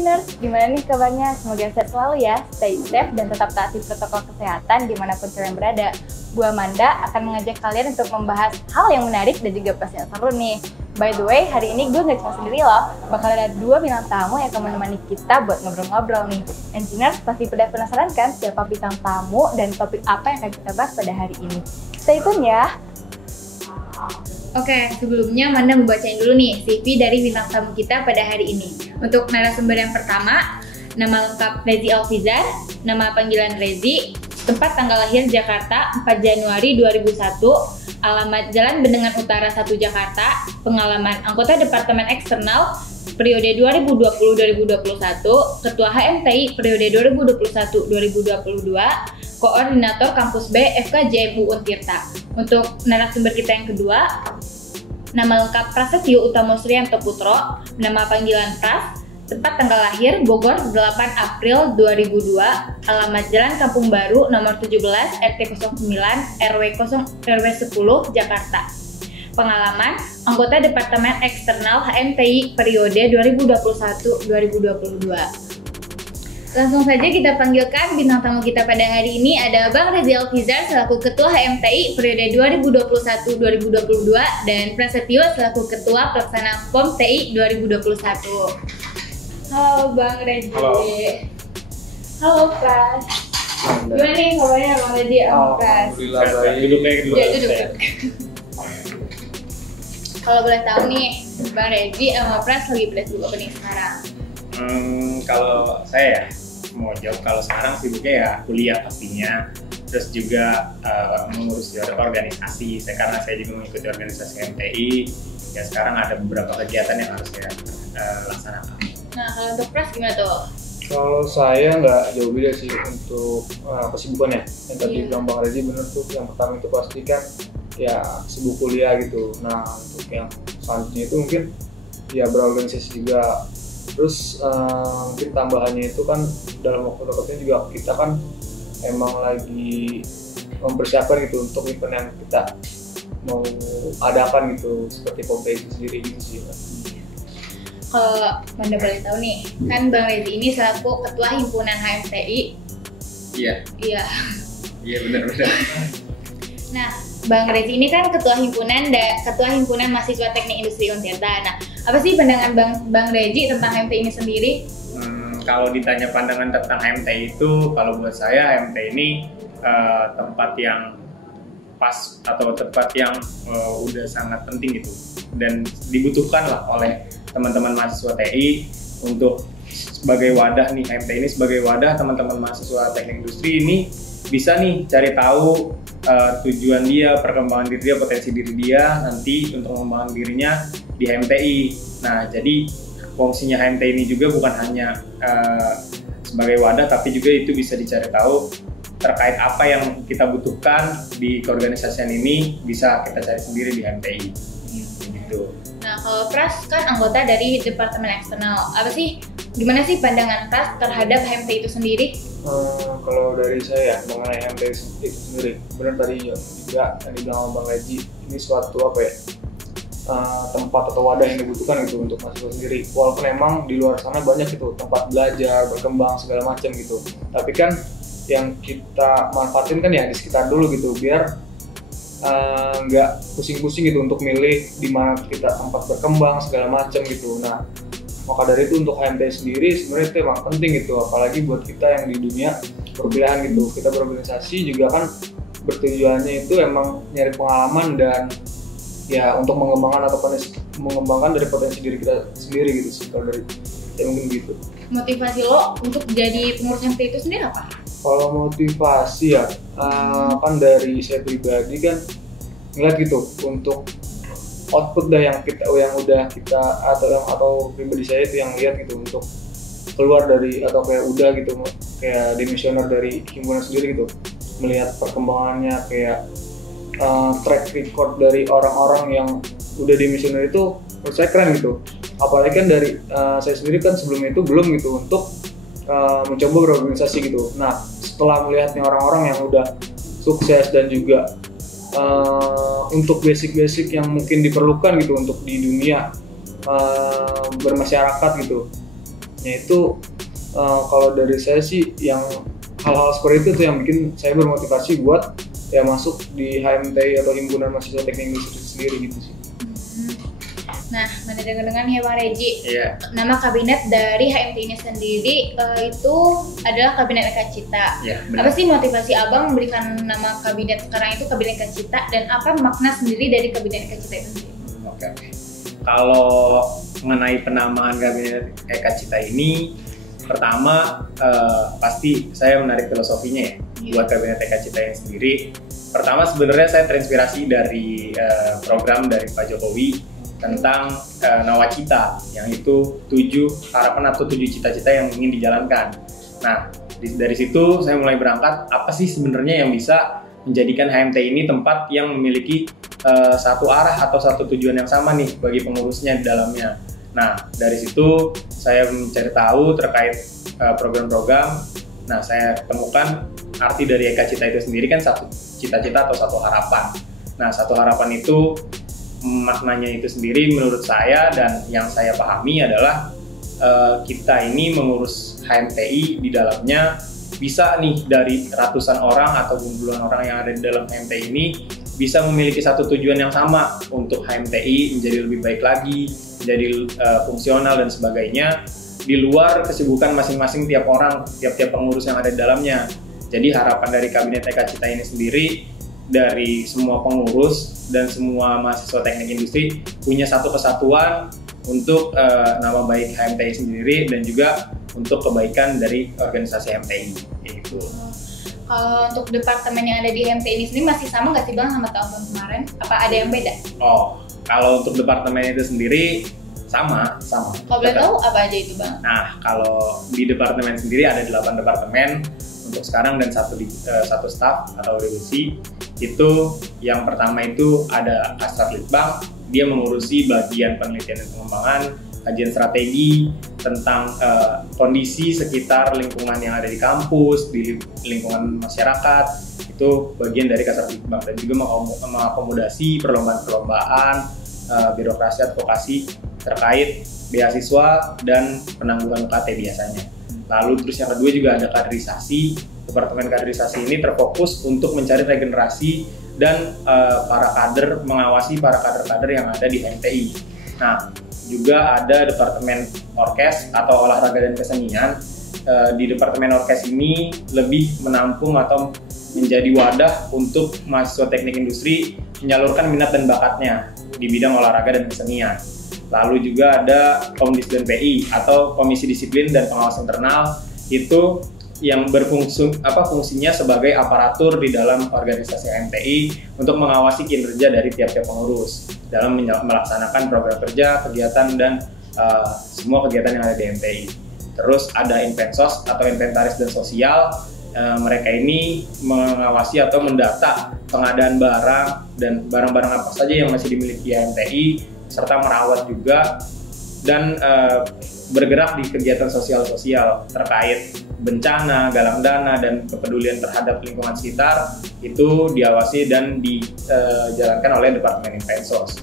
Engineers, gimana nih kabarnya? Semoga sehat selalu ya, stay safe dan tetap taati protokol kesehatan dimanapun kalian berada. Bu Amanda akan mengajak kalian untuk membahas hal yang menarik dan juga pastinya seru nih. By the way, hari ini gue gak cuma sendiri loh, bakal ada 2 bintang tamu yang akan menemani kita buat ngobrol-ngobrol nih. Engineers pasti pada penasaran kan siapa bintang tamu dan topik apa yang akan kita bahas pada hari ini. Stay tune ya! Oke, sebelumnya Manda mau bacain dulu nih CV dari bintang tamu kita pada hari ini. Untuk narasumber yang pertama, nama lengkap Rezi Alfizar, nama panggilan Rezi, tempat tanggal lahir Jakarta 4 Januari 2001, alamat Jalan Bendengan Utara 1 Jakarta, pengalaman anggota Departemen Eksternal periode 2020-2021, Ketua HMTI periode 2021-2022, Koordinator Kampus B FKJMU Untirta. Untuk narasumber kita yang kedua, nama lengkap Prasetyo Utamo Srianto Putro, nama panggilan Pras, tempat tanggal lahir Bogor 8 April 2002, alamat Jalan Kampung Baru nomor 17 RT 09 RW 10 Jakarta. Pengalaman anggota Departemen Eksternal HMTI periode 2021-2022. Langsung saja kita panggilkan bintang tamu kita pada hari ini, ada Bang Rezi Alfizar selaku Ketua HMTI periode 2021-2022 dan Prasetyo selaku Ketua Pelaksana POM TI 2021. Halo Bang Rezi. Halo. Halo Pras. Gimana nih kabarnya Bang Rezi sama Pras? Alhamdulillah baik. Duduk. Ya, duduk. Kalau boleh tahu nih, Bang Rezi sama Pras lagi belajar dulu apa nih sekarang? Kalau saya ya mau jawab, kalau sekarang sibuknya ya kuliah pastinya, terus juga mengurus organisasi. Karena saya juga mengikuti organisasi MTI, ya sekarang ada beberapa kegiatan yang harus saya laksanakan. Nah, kalau untuk Pras gimana tuh? Kalau saya nggak jauh beda sih untuk kesibukannya. Yang tadi bilang Bang Rezi bener tuh, yang pertama itu pasti kan ya sibuk kuliah gitu. Nah, untuk yang selanjutnya itu mungkin ya berorganisasi juga. Terus mungkin tambahannya itu kan dalam waktu dekatnya juga kita kan emang lagi mempersiapkan gitu untuk event yang kita mau adakan gitu, seperti kompetisi sendiri gitu sih. Kalau Manda boleh tahu nih, kan Bang Rezi ini selaku Ketua Himpunan HMTI. Iya. Iya benar. Nah, Bang Rezi ini kan Ketua Himpunan Mahasiswa Teknik Industri Untirta. Nah, apa sih pandangan Bang Rezi tentang HMTI ini sendiri? Kalau ditanya pandangan tentang HMTI itu, kalau buat saya HMTI ini tempat yang pas atau tempat yang udah sangat penting gitu, dan dibutuhkan lah oleh teman-teman mahasiswa TI untuk sebagai wadah nih. HMTI ini sebagai wadah teman-teman mahasiswa teknik industri ini bisa nih cari tahu tujuan dia, perkembangan diri dia, potensi diri dia nanti untuk mengembangkan dirinya di HMTI. Nah, jadi fungsinya HMTI ini juga bukan hanya sebagai wadah, tapi juga itu bisa dicari tahu terkait apa yang kita butuhkan di keorganisasian ini, bisa kita cari sendiri di HMTI. Gitu. Nah, kalau Pras kan anggota dari Departemen Eksternal. Gimana sih pandangan Pras terhadap HMTI itu sendiri? Kalau dari saya mengenai HMTI itu sendiri, benar tadi juga yang dibilang sama Bang Rezi, ini suatu tempat atau wadah yang dibutuhkan gitu untuk mahasiswa sendiri. Walaupun emang di luar sana banyak gitu tempat belajar, berkembang segala macam gitu. Tapi kan yang kita manfaatin kan ya di sekitar dulu gitu, biar nggak pusing-pusing gitu untuk milih di mana kita tempat berkembang segala macam gitu. Nah, maka dari itu untuk HMTI sendiri sebenarnya itu emang penting gitu, apalagi buat kita yang di dunia perkuliahan gitu. Kita berorganisasi juga kan bertujuannya itu emang nyari pengalaman dan ya untuk mengembangkan dari potensi diri kita sendiri gitu sih. Kalau dari ya mungkin gitu. Motivasi lo untuk jadi pengurus HMTI itu sendiri apa? Kalau motivasi ya kan dari saya pribadi kan ngeliat gitu untuk output yang udah kita atau pribadi saya itu yang lihat gitu untuk keluar dari atau kayak udah gitu kayak dimisioner dari himpunan sendiri gitu, melihat perkembangannya kayak track record dari orang-orang yang udah dimisioner itu menurut saya keren gitu. Apalagi kan dari saya sendiri kan sebelumnya itu belum gitu untuk mencoba berorganisasi gitu. Nah, setelah melihatnya orang-orang yang udah sukses dan juga untuk basic-basic yang mungkin diperlukan gitu untuk di dunia bermasyarakat gitu, itu kalau dari saya sih yang hal-hal seperti itu tuh yang bikin saya bermotivasi buat ya masuk di HMTI atau Himpunan Mahasiswa Teknik Industri sendiri gitu sih. Nah, mendengar ya Bang Reji, Iya. nama kabinet dari HMT ini sendiri itu adalah Kabinet Eka Cita. Iya, Apa benar. sih motivasi Abang memberikan nama kabinet sekarang itu Kabinet Eka Cita, dan apa makna sendiri dari Kabinet Eka Cita itu sendiri? Oke. Kalau mengenai penamaan Kabinet Eka Cita ini, pertama pasti saya menarik filosofinya ya buat Kabinet Eka Cita ini sendiri. Pertama sebenarnya saya terinspirasi dari program dari Pak Jokowi tentang Nawacita, yang itu 7 harapan atau 7 cita-cita yang ingin dijalankan. Nah, dari situ saya mulai berangkat, apa sih sebenarnya yang bisa menjadikan HMT ini tempat yang memiliki satu arah atau satu tujuan yang sama nih bagi pengurusnya di dalamnya. Nah, dari situ saya mencari tahu terkait program-program. Nah, saya temukan arti dari Eka Cita itu sendiri kan satu cita-cita atau satu harapan. Nah, satu harapan itu maknanya itu sendiri menurut saya dan yang saya pahami adalah kita ini mengurus HMTI di dalamnya bisa nih dari ratusan orang atau puluhan orang yang ada di dalam HMTI ini bisa memiliki satu tujuan yang sama untuk HMTI menjadi lebih baik lagi, menjadi fungsional dan sebagainya di luar kesibukan masing-masing tiap orang, tiap-tiap pengurus yang ada di dalamnya. Jadi harapan dari Kabinet Eka Cita ini sendiri dari semua pengurus dan semua mahasiswa teknik industri punya satu kesatuan untuk nama baik HMTI sendiri dan juga untuk kebaikan dari organisasi HMTI gitu. Kalau untuk departemen yang ada di HMT ini sendiri masih sama nggak sih Bang sama tahun kemarin? Apa ada yang beda? Oh, kalau untuk departemen itu sendiri sama. Kalau boleh tahu apa aja itu Bang? Nah, kalau di departemen sendiri ada 8 departemen untuk sekarang dan satu staf atau divisi. Itu yang pertama itu ada Kasrat Litbang, dia mengurusi bagian penelitian dan pengembangan, kajian strategi tentang kondisi sekitar lingkungan yang ada di kampus, di lingkungan masyarakat. Itu bagian dari Kasrat Litbang, dan juga mengakomodasi perlombaan-perlombaan, birokrasi advokasi terkait beasiswa dan penangguhan UKT biasanya. Lalu terus yang kedua juga ada kaderisasi. Departemen kaderisasi ini terfokus untuk mencari regenerasi dan mengawasi para kader-kader yang ada di HMTI. Nah, juga ada Departemen Orkes atau Olahraga dan Kesenian. Di Departemen Orkes ini lebih menampung atau menjadi wadah untuk mahasiswa teknik industri menyalurkan minat dan bakatnya di bidang olahraga dan kesenian. Lalu juga ada Komdisdin PI atau Komisi Disiplin dan Pengawas Internal, itu yang fungsinya sebagai aparatur di dalam organisasi HMTI untuk mengawasi kinerja dari tiap-tiap pengurus dalam melaksanakan program kerja, kegiatan, dan semua kegiatan yang ada di HMTI. Terus ada Invensos atau Inventaris dan Sosial. Mereka ini mengawasi atau mendata pengadaan barang dan barang-barang apa saja yang masih dimiliki HMTI, serta merawat juga dan bergerak di kegiatan sosial-sosial terkait bencana, galang dana, dan kepedulian terhadap lingkungan sekitar. Itu diawasi dan dijalankan oleh Departemen Invensos.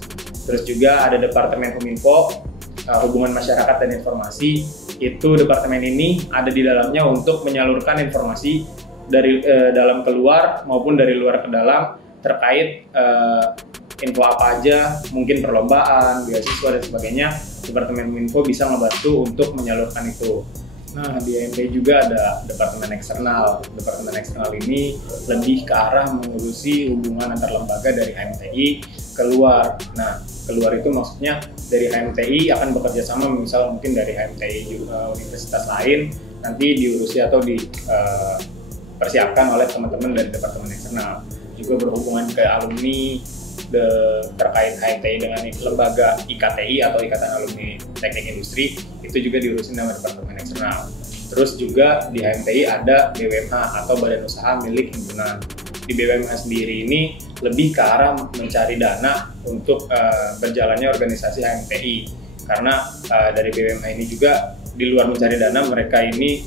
Terus juga ada Departemen Huminfo, Hubungan Masyarakat dan Informasi. Itu departemen ini ada di dalamnya untuk menyalurkan informasi dari dalam keluar maupun dari luar ke dalam terkait info apa aja, mungkin perlombaan, beasiswa dan sebagainya. Departemen Huminfo bisa membantu untuk menyalurkan itu. Nah, di HMTI juga ada Departemen Eksternal. Departemen Eksternal ini lebih ke arah mengurusi hubungan antar lembaga dari HMTI keluar. Nah, keluar itu maksudnya dari HMTI akan bekerja sama, misal mungkin dari HMTI universitas lain nanti diurusi atau dipersiapkan oleh teman-teman dari Departemen Eksternal. Juga berhubungan ke alumni terkait HMTI dengan lembaga IKTI atau Ikatan Alumni Teknik Industri, itu juga diurusin sama Departemen Eksternal. Terus juga di HMTI ada BWMH atau Badan Usaha Milik Himpunan. Di BWMH sendiri ini lebih ke arah mencari dana untuk berjalannya organisasi HMTI, karena dari BWMH ini juga di luar mencari dana, mereka ini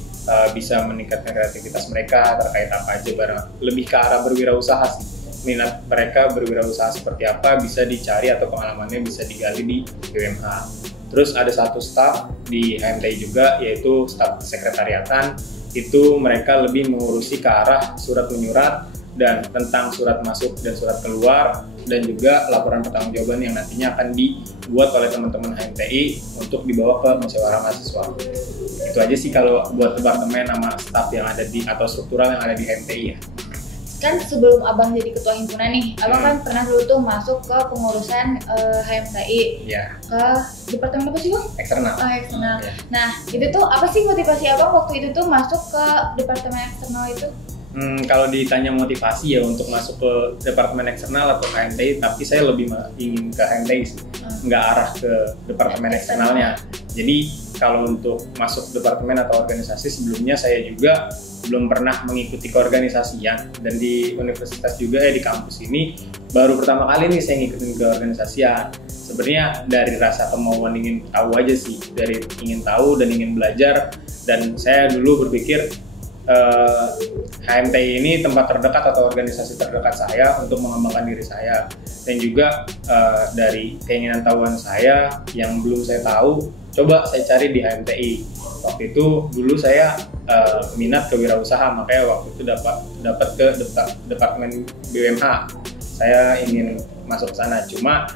bisa meningkatkan kreativitas mereka terkait apa aja barang, lebih ke arah berwirausaha sih. Minat mereka berwirausaha seperti apa bisa dicari atau pengalamannya bisa digali di BWMH. Terus ada satu staff di HMTI juga, yaitu staff sekretariatan. Itu mereka lebih mengurusi ke arah surat menyurat dan tentang surat masuk dan surat keluar, dan juga laporan pertanggungjawaban yang nantinya akan dibuat oleh teman-teman HMTI untuk dibawa ke musyawarah mahasiswa. Itu aja sih kalau buat departemen sama staff yang ada di atau struktural yang ada di HMTI ya. Kan sebelum abang jadi ketua himpunan nih, abang kan pernah dulu tuh masuk ke pengurusan HMTI, ke departemen apa sih bang? Eksternal. Eksternal. Nah itu tuh apa sih motivasi abang waktu itu tuh masuk ke departemen eksternal itu? Kalau ditanya motivasi ya untuk masuk ke departemen eksternal atau HMTI, tapi saya lebih ingin ke HMTI sih, nggak arah ke departemen eksternalnya. Jadi kalau untuk masuk departemen atau organisasi, sebelumnya saya juga belum pernah mengikuti keorganisasian, dan di universitas juga di kampus ini baru pertama kali nih saya ngikutin keorganisasian. Sebenarnya dari rasa kemauan ingin tahu aja sih, dari ingin tahu dan ingin belajar, dan saya dulu berpikir HMTI ini tempat terdekat atau organisasi terdekat saya untuk mengembangkan diri saya, dan juga dari keinginan tahuan saya yang belum saya tahu, coba saya cari di HMTI. Waktu itu dulu saya minat kewirausahaan, makanya waktu itu dapat ke departemen BUMH. Saya ingin masuk ke sana, cuma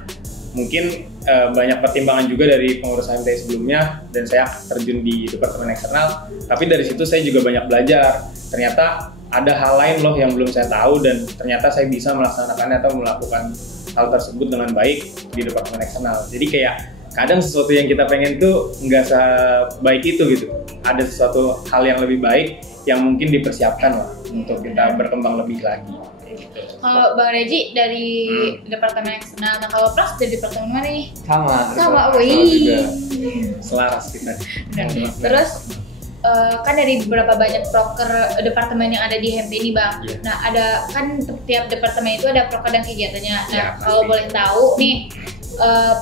mungkin banyak pertimbangan juga dari pengurus HMTI sebelumnya, dan saya terjun di departemen eksternal. Tapi dari situ saya juga banyak belajar. Ternyata ada hal lain loh yang belum saya tahu, dan ternyata saya bisa melaksanakannya atau melakukan hal tersebut dengan baik di departemen eksternal. Jadi kayak kadang sesuatu yang kita pengen tuh nggak sebaik itu gitu. Ada sesuatu hal yang lebih baik yang mungkin dipersiapkan lah untuk kita berkembang lebih lagi. Kalau Bang Reji dari departemen eksternal, nah kalau Pras dari departemen mana nih? Sama, wih. Selaras kita. Terus kan dari beberapa banyak proker departemen yang ada di HMTI ini bang. Nah ada kan tiap departemen itu ada proker dan kegiatannya. Nah kalau boleh tahu nih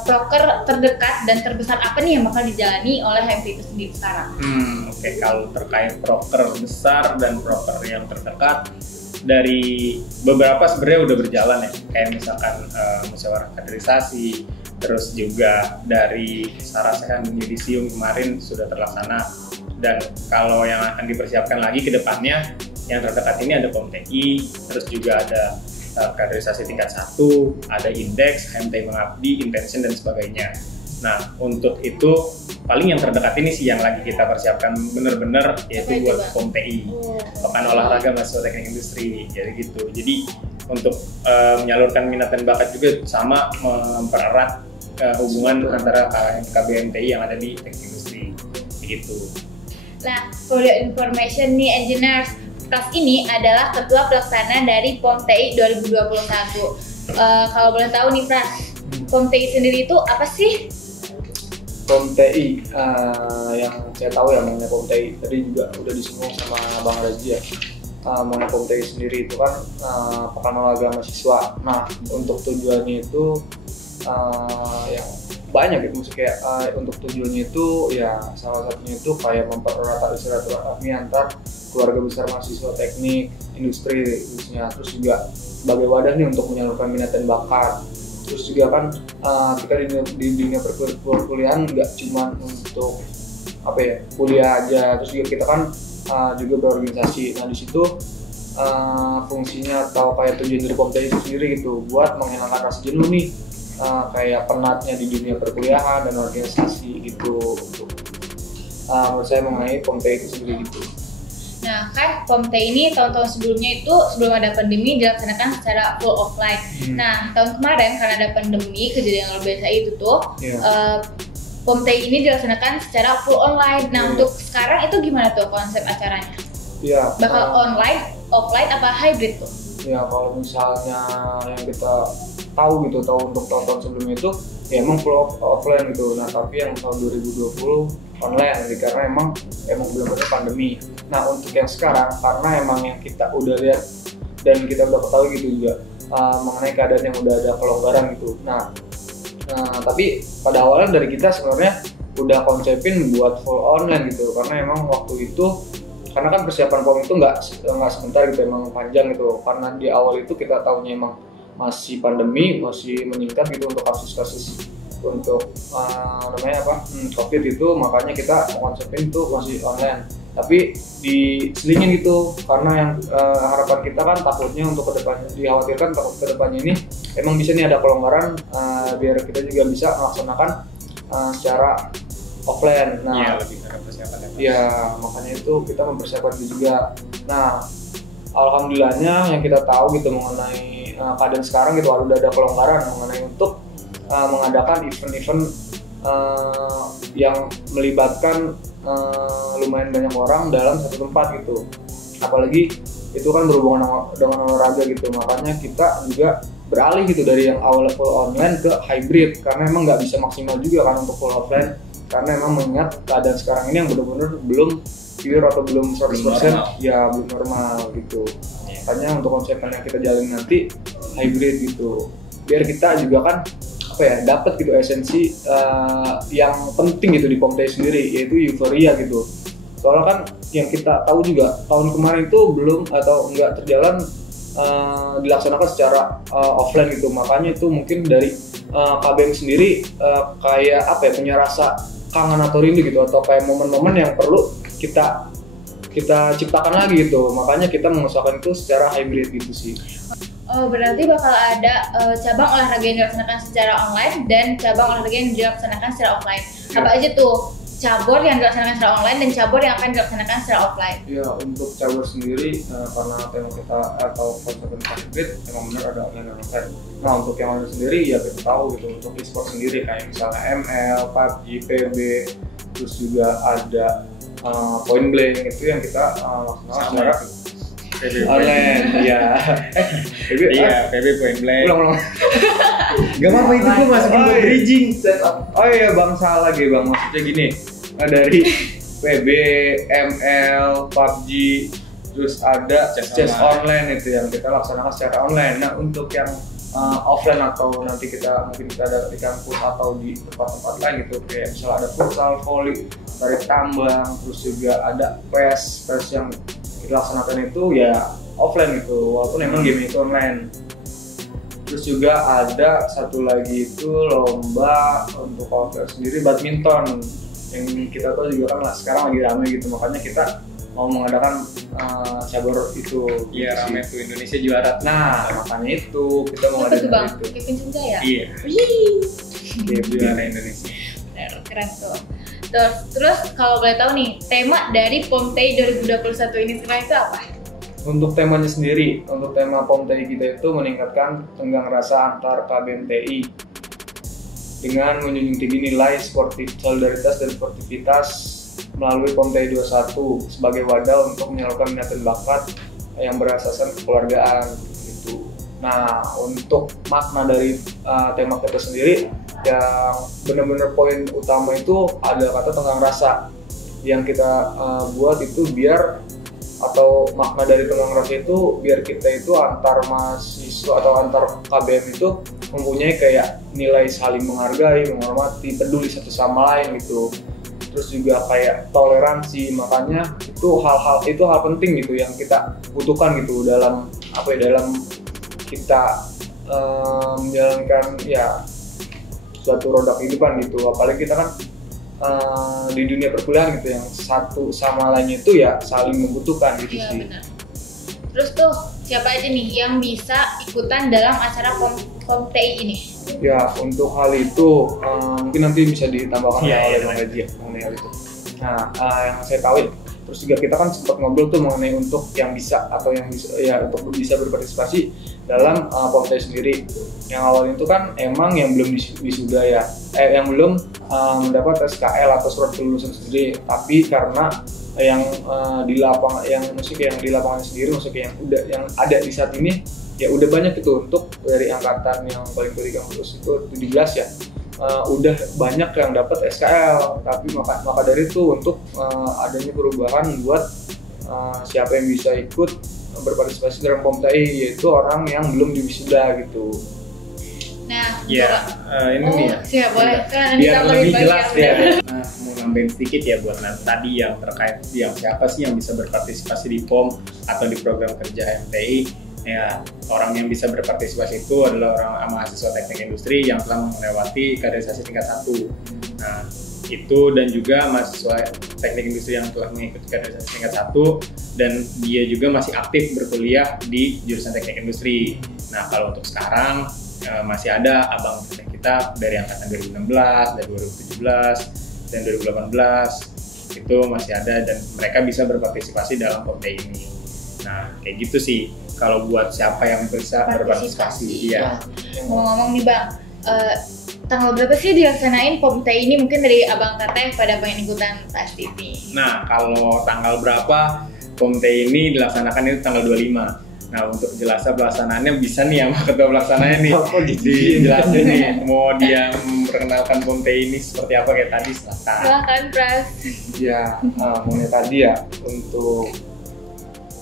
proker terdekat dan terbesar apa nih yang bakal dijalani oleh HMTI itu sendiri sekarang? Oke, kalau terkait proker besar dan proker yang terdekat, dari beberapa sebenarnya udah berjalan ya, kayak misalkan musyawarah kaderisasi, terus juga dari Sarasehan dan Yudisium kemarin sudah terlaksana. Dan kalau yang akan dipersiapkan lagi ke depannya, yang terdekat ini ada POMTI, terus juga ada kaderisasi tingkat 1, ada indeks, HMTI Mengabdi, intention dan sebagainya. Nah, untuk itu paling yang terdekat ini sih yang lagi kita persiapkan bener-bener, yaitu buat POMTI, Pekan Olahraga Mahasiswa Teknik Industri, jadi gitu. Jadi untuk menyalurkan minat dan bakat juga sama mempererat hubungan antara KBMTI yang ada di teknik industri, gitu. Nah, for your information nih engineers, Pras ini adalah ketua pelaksana dari POMTI 2021. Kalau boleh tahu nih Pras, POMTI sendiri itu apa sih? POMTI yang saya tahu ya mengenai POMTI tadi juga udah disinggung sama Bang Raji ya. Mengenai POMTI sendiri itu kan Pekan Olahraga Mahasiswa. Nah untuk tujuannya itu yang banyak gitu, maksudnya kayak untuk tujuannya itu ya salah satunya itu kayak mempererat silaturahmi antar keluarga besar mahasiswa teknik industri khususnya. Terus juga sebagai wadah nih untuk menyalurkan minat dan bakat. Terus juga kan kita di dunia perkuliahan nggak cuma untuk apa ya kuliah aja, terus juga kita kan juga berorganisasi. Nah di situ fungsinya atau kayak tujuan dari POMTI itu sendiri gitu buat menghilangkan rasa jenuh nih kayak penatnya di dunia perkuliahan dan organisasi gitu. Menurut saya mengenai POMTI itu sendiri gitu. Nah kan POMTI ini tahun-tahun sebelumnya itu sebelum ada pandemi dilaksanakan secara full offline. Nah tahun kemarin karena ada pandemi, kejadian luar biasa itu tuh POMTI ini dilaksanakan secara full online. Nah untuk sekarang itu gimana tuh konsep acaranya? Ya, bakal online, offline apa hybrid tuh? Ya kalau misalnya yang kita tahu untuk tahun-tahun sebelumnya itu ya emang full offline gitu. Nah tapi yang tahun 2020 online karena emang benar-benar pandemi. Nah untuk yang sekarang karena emang yang kita udah lihat dan kita udah ketahui gitu juga mengenai keadaan yang udah ada pelonggaran gitu. Nah tapi pada awalnya dari kita sebenarnya udah konsepin buat full online gitu karena emang waktu itu karena kan persiapan POM itu nggak sebentar gitu, emang panjang gitu. Karena di awal itu kita tahunya emang masih pandemi, masih meningkat gitu untuk kasus-kasus untuk namanya apa COVID itu, makanya kita konsepin itu masih online. Tapi diselingin gitu karena yang harapan kita kan takutnya untuk kedepannya, dikhawatirkan takut kedepannya ini emang bisa nih ada pelonggaran biar kita juga bisa melaksanakan secara offline. Nah, iya, lebih karena persiapan ya makanya itu kita mempersiapkan itu juga. Nah, alhamdulillahnya yang kita tahu gitu mengenai keadaan sekarang gitu udah ada pelonggaran mengenai untuk mengadakan event-event yang melibatkan lumayan banyak orang dalam satu tempat gitu. Apalagi itu kan berhubungan dengan olahraga gitu, makanya kita juga beralih gitu dari yang awalnya full online ke hybrid karena emang nggak bisa maksimal juga kan untuk full offline, karena emang mengingat keadaan sekarang ini yang benar-benar belum pure atau belum 100% ya belum normal gitu. Makanya untuk konsep yang kita jalin nanti hybrid gitu, biar kita juga kan apa ya dapat gitu esensi yang penting gitu di POMTEI sendiri, yaitu euforia gitu. Soalnya kan yang kita tahu juga tahun kemarin itu belum atau enggak terjalan dilaksanakan secara offline gitu, makanya itu mungkin dari KBM sendiri kayak apa ya punya rasa kangen atau rindu gitu, atau kayak momen-momen yang perlu kita ciptakan lagi gitu, makanya kita mengusahakan itu secara hybrid gitu sih. Oh, berarti bakal ada cabang olahraga yang dilaksanakan secara online dan cabang olahraga yang dilaksanakan secara offline. Ya. Apa aja tuh cabur yang dilaksanakan secara online dan cabur yang akan dilaksanakan secara offline? Ya, untuk cabur sendiri karena tema kita atau konsep tentang hybrid memang benar ada online dan offline. Nah, untuk yang online sendiri ya kita tahu gitu, untuk e-sport sendiri kayak misalnya ML, PUBG, PB, terus juga ada Point Blank, itu yang kita laksanakan secara online. Iya. PB Point Blank. Ulang. Gak apa-apa, itu gue masukin ke bridging. Oh iya bang, salah lagi bang, maksudnya gini, dari PB, ML, PUBG, terus ada chess online itu yang kita laksanakan secara online. Nah, untuk yang offline atau nanti mungkin kita ada di kampus atau di tempat-tempat lain gitu, kayak misalnya ada futsal, volley, tarik tambang, terus juga ada PES yang dilaksanakan itu ya offline gitu, walaupun emang game itu online. Terus juga ada satu lagi itu lomba untuk outdoor sendiri badminton yang kita tahu juga kan sekarang lagi rame gitu, makanya kita mau mengadakan cabur itu. Iya, rame tuh, Indonesia juara. Nah, makanya itu kita mau Apa tuh bang? itu. Kevin Sunjaya? Iya. Juara Indonesia. Bener, keren tuh. Terus kalau boleh tahu nih, tema dari POMTEI 2021 ini sebenarnya itu apa? Untuk temanya sendiri, untuk tema POMTEI kita itu meningkatkan tenggang rasa antar KBM TI dengan menjunjung tinggi nilai sportif, solidaritas dan sportivitas melalui POMTEI 21 sebagai wadah untuk menyalurkan minat dan bakat yang berasaskan kekeluargaan gitu. Nah, untuk makna dari tema kita sendiri yang benar-benar poin utama itu ada kata tenggang rasa yang kita buat itu biar, atau makna dari tenggang rasa itu biar kita itu antar mahasiswa atau antar KBM itu mempunyai kayak nilai saling menghargai, menghormati, peduli satu sama lain gitu. Terus juga kayak toleransi, makanya itu hal penting gitu yang kita butuhkan gitu dalam dalam kita menjalankan ya suatu roda kehidupan gitu. Apalagi kita kan di dunia perkuliahan gitu yang satu sama lainnya itu ya saling membutuhkan gitu Iya, sih. benar. Terus tuh siapa aja nih yang bisa ikutan dalam acara POMTEI ini? Ya, untuk hal itu mungkin nanti bisa ditambahkan oleh iya. Bang Haji mengenai hal itu. Nah, yang saya tahu terus juga kita kan sempat ngobrol tuh mengenai untuk yang bisa atau yang bisa ya untuk bisa berpartisipasi dalam POMTEI sendiri. Yang awal itu kan emang yang belum wisuda ya, yang belum mendapat SKL atau surat kelulusan sendiri, tapi karena yang di lapangan sendiri, maksudnya yang ada di saat ini ya udah banyak itu, untuk dari angkatan yang paling tinggi kampus itu 17 ya, udah banyak yang dapat SKL. Tapi maka dari itu untuk adanya perubahan buat siapa yang bisa ikut berpartisipasi dalam POMTEI, yaitu orang yang belum diwisuda gitu. Nah, Ya, ini dia. Siap, boleh. Kan Biar lebih jelas ya. ya. Mau nambahin sedikit ya buat tadi yang terkait yang siapa sih yang bisa berpartisipasi di POM atau di program kerja MTI. Ya, orang yang bisa berpartisipasi itu adalah orang mahasiswa teknik industri yang telah melewati kaderisasi tingkat 1. Nah, itu dan juga mahasiswa teknik industri yang telah mengikuti kaderisasi tingkat 1 dan dia juga masih aktif berkuliah di jurusan teknik industri. Nah, kalau untuk sekarang masih ada abang kita dari angkatan 2016, dari 2017, dan 2018 itu masih ada dan mereka bisa berpartisipasi dalam POMTEI ini. Nah, kayak gitu sih. Kalau buat siapa yang bisa berpartisipasi, iya. Ngomong-ngomong nih Bang, tanggal berapa sih dilaksanain POMTEI ini? Mungkin dari Abang Teteh pada pengen ikutan pasti nih. Nah, kalau tanggal berapa POMTEI ini dilaksanakan itu tanggal 25. Nah, untuk jelasnya pelaksanaannya bisa nih sama ketua pelaksananya nih dijelasin nih. Mau dia memperkenalkan POMTEI ini seperti apa kayak tadi, silakan Pras. Ya, mulai tadi ya untuk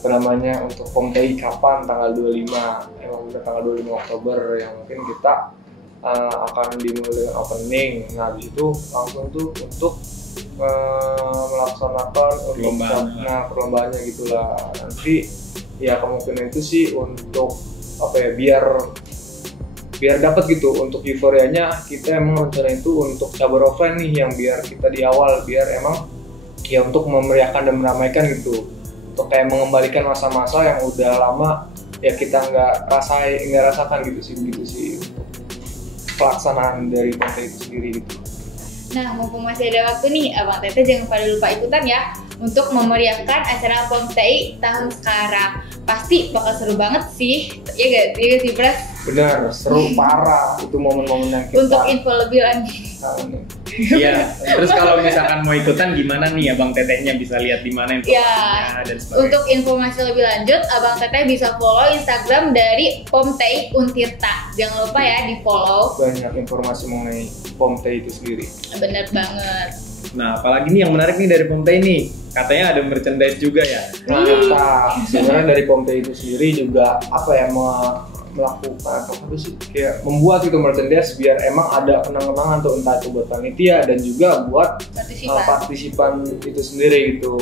untuk POMTEI kapan, tanggal 25, emang udah tanggal 25 Oktober yang mungkin kita akan dimulai dengan opening. Nah, habis itu langsung tuh untuk melaksanakan perlombaannya gitulah. Nanti ya kemungkinan itu sih untuk biar dapat gitu untuk euforianya, kita emang rencana itu untuk cabar offline nih yang biar kita di awal biar emang ya untuk memeriahkan dan meramaikan gitu, untuk kayak mengembalikan masa-masa yang udah lama ya kita nggak rasakan gitu sih, begitu sih untuk pelaksanaan dari POMTEI itu sendiri gitu. Nah, mumpung masih ada waktu nih, Abang Teteh jangan pada lupa ikutan ya untuk memeriahkan acara POMTEI tahun sekarang. Pasti bakal seru banget sih, ya gak sih Pras? Benar, seru parah itu momen-momen yang kita. Untuk info lebih lanjut. Iya, terus kalau misalkan mau ikutan gimana nih Abang Tetehnya bisa lihat di mana informasinya dan sebagainya. Untuk informasi lebih lanjut, Abang Teteh bisa follow Instagram dari POMTEI Untirta. Jangan lupa ya di follow. Banyak informasi mengenai POMTEI itu sendiri. Bener banget. Nah, apalagi nih yang menarik nih dari POMTEI nih, katanya ada merchandise juga ya. Nah, sebenarnya dari POMTEI itu sendiri juga melakukan sih kayak membuat gitu merchandise biar emang ada kenang-kenangan tuh, entah itu buat panitia dan juga buat partisipan itu sendiri gitu.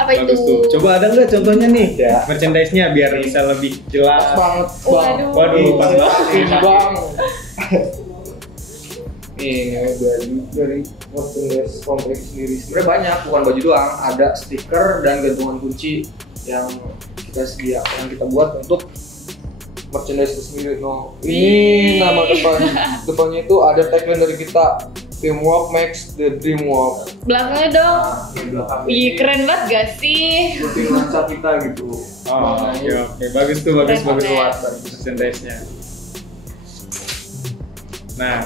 Apa Bagus itu? Tuh. Coba ada nggak contohnya nih Ya. merchandise-nya biar bisa lebih jelas. Pas banget, Waduh, pas banget. Bang. Ini dari merchandise POMTEI sendiri sebenarnya banyak, bukan baju doang, ada stiker dan gantungan kunci yang kita sediakan, yang kita buat untuk merchandise itu sendiri. No, ini nama depannya itu ada tagline dari kita, Teamwork makes the dream work. Belakangnya dong. Di belakang Ih, keren banget gak sih? seperti nuansa kita gitu. Oke. Bagus tuh, bagus merchandise-nya. Nah,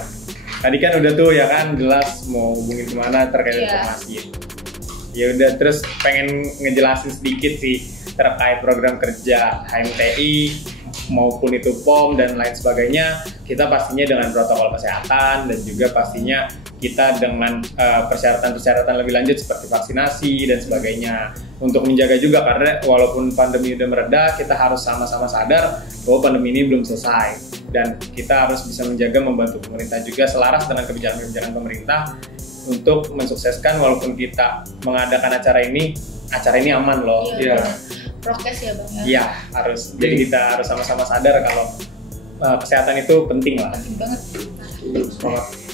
tadi kan udah tuh ya kan jelas mau hubungin kemana terkait informasi. Ya udah, terus pengen ngejelasin sedikit sih terkait program kerja HMTI maupun itu POM dan lain sebagainya. Kita pastinya dengan protokol kesehatan dan juga pastinya kita dengan persyaratan-persyaratan lebih lanjut seperti vaksinasi dan sebagainya untuk menjaga juga, karena walaupun pandemi udah mereda, kita harus sama-sama sadar bahwa pandemi ini belum selesai dan kita harus bisa menjaga, membantu pemerintah juga selaras dengan kebijakan-kebijakan pemerintah untuk mensukseskan. Walaupun kita mengadakan acara ini aman loh. Iya. Prokes ya Bang. Iya, harus. Jadi kita harus sama-sama sadar kalau kesehatan itu penting lah. Penting banget.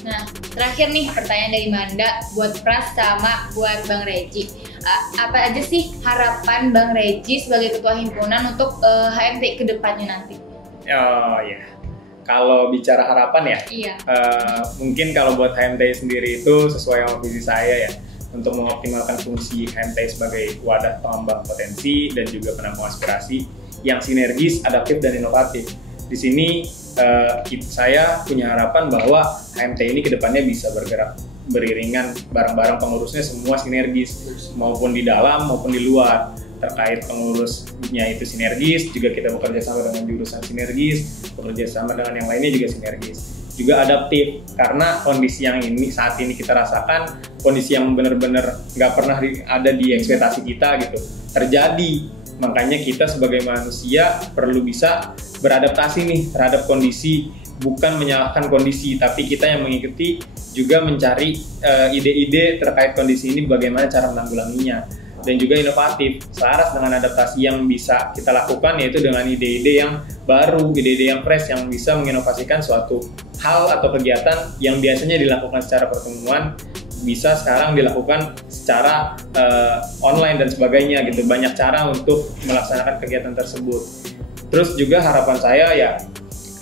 Nah, terakhir nih pertanyaan dari Manda buat Pras sama buat Bang Reji. Apa aja sih harapan Bang Reji sebagai ketua himpunan untuk HMTI ke depannya nanti? Oh iya. Kalau bicara harapan ya, iya. Mungkin kalau buat HMTI sendiri itu sesuai sama visi saya ya, untuk mengoptimalkan fungsi HMTI sebagai wadah pengembang potensi dan juga penampung aspirasi yang sinergis, adaptif, dan inovatif. Di sini saya punya harapan bahwa HMTI ini kedepannya bisa bergerak beriringan, bareng-bareng pengurusnya semua sinergis, maupun di dalam maupun di luar. Terkait pengurusnya itu sinergis, juga kita bekerja sama dengan jurusan sinergis, bekerja sama dengan yang lainnya juga sinergis. Juga adaptif, karena kondisi yang saat ini kita rasakan, kondisi yang benar-benar nggak pernah ada di ekspektasi kita gitu, terjadi. Makanya kita sebagai manusia perlu bisa beradaptasi nih terhadap kondisi, bukan menyalahkan kondisi, tapi kita yang mengikuti juga mencari ide-ide terkait kondisi ini, bagaimana cara menanggulanginya. dan juga inovatif, selaras dengan adaptasi yang bisa kita lakukan, yaitu dengan ide-ide yang baru, ide-ide yang fresh yang bisa menginovasikan suatu hal atau kegiatan yang biasanya dilakukan secara pertemuan bisa sekarang dilakukan secara online dan sebagainya gitu. Banyak cara untuk melaksanakan kegiatan tersebut. Terus juga harapan saya ya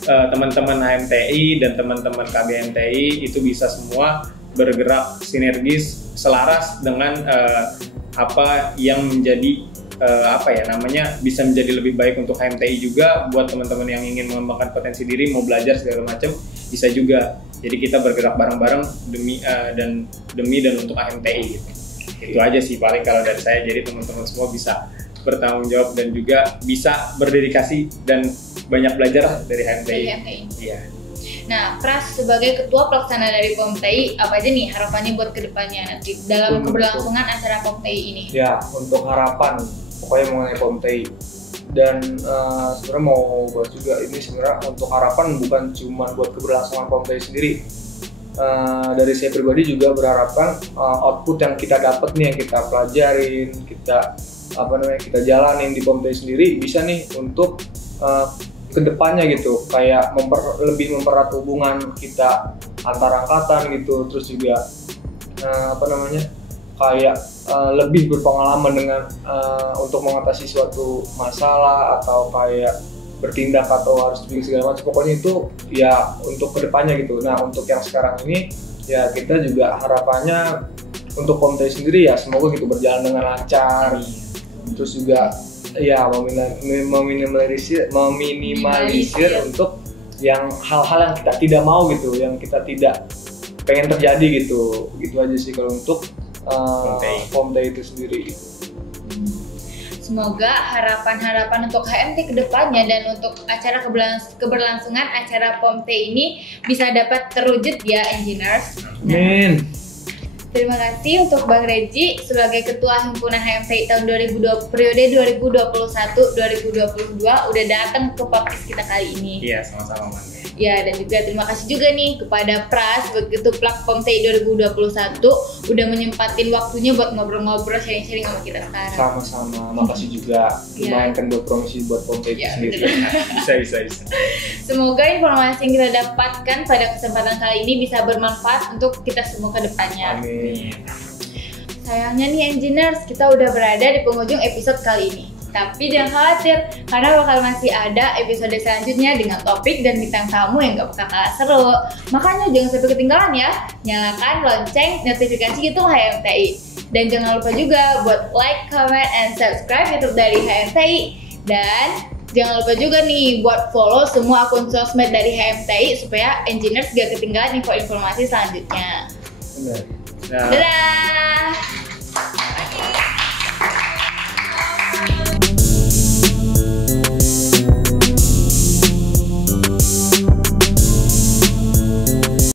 teman-teman HMTI dan teman-teman KBMTI itu bisa semua bergerak sinergis selaras dengan apa yang menjadi bisa menjadi lebih baik untuk HMTI juga. Buat teman-teman yang ingin mengembangkan potensi diri, mau belajar segala macam, bisa juga. Jadi kita bergerak bareng-bareng demi dan untuk HMTI gitu. Itu aja sih paling kalau dari saya. Jadi teman-teman semua bisa bertanggung jawab dan juga bisa berdedikasi dan banyak belajar dari HMTI. Iya. Nah, Pras sebagai ketua pelaksana dari POMTI, apa aja nih harapannya buat kedepannya nanti dalam keberlangsungan acara POMTI ini? Ya, untuk harapan pokoknya mengenai POMTI. Dan sebenarnya mau bahas juga ini sebenarnya untuk harapan bukan cuma buat keberlangsungan POMTI sendiri. Dari saya pribadi juga berharapan output yang kita dapat nih, yang kita pelajarin, kita jalanin di POMTI sendiri bisa nih untuk kedepannya gitu, kayak lebih mempererat hubungan kita antar angkatan gitu, terus juga kayak lebih berpengalaman dengan untuk mengatasi suatu masalah atau kayak bertindak atau harus bikin segala macam, pokoknya itu ya untuk kedepannya gitu. Nah, untuk yang sekarang ini ya kita juga harapannya untuk POMTI sendiri ya semoga gitu berjalan dengan lancar, terus juga ya meminimalisir untuk yang hal-hal yang kita tidak mau gitu, yang kita tidak pengen terjadi gitu aja sih kalau untuk POMTI itu sendiri. Semoga harapan-harapan untuk HMT kedepannya dan untuk acara keberlangsungan acara POMTI ini bisa dapat terwujud ya, engineers. Amin. Terima kasih untuk Bang Reji sebagai Ketua Himpunan HMTI tahun 2020 periode 2021-2022 udah datang ke podcast kita kali ini. Iya, sama-sama Man. Ya, dan juga terima kasih juga nih kepada Pras begitu Plak POMTI 2021 udah menyempatin waktunya buat ngobrol-ngobrol, sharing-sharing sama kita sekarang. Sama-sama, makasih juga lumayan kan buat promosi buat POMTI itu sendiri. Bisa. Semoga informasi yang kita dapatkan pada kesempatan kali ini bisa bermanfaat untuk kita semua ke depannya. Amin. Sayangnya nih engineers, kita udah berada di penghujung episode kali ini. Tapi jangan khawatir, karena bakal masih ada episode selanjutnya dengan topik dan bintang tamu yang gak bakal kalah seru. Makanya jangan sampai ketinggalan ya, nyalakan lonceng notifikasi YouTube HMTI. Dan jangan lupa juga buat like, comment, and subscribe YouTube dari HMTI. Dan jangan lupa juga nih buat follow semua akun sosmed dari HMTI supaya engineers gak ketinggalan info-informasi selanjutnya. Benar. Dadah!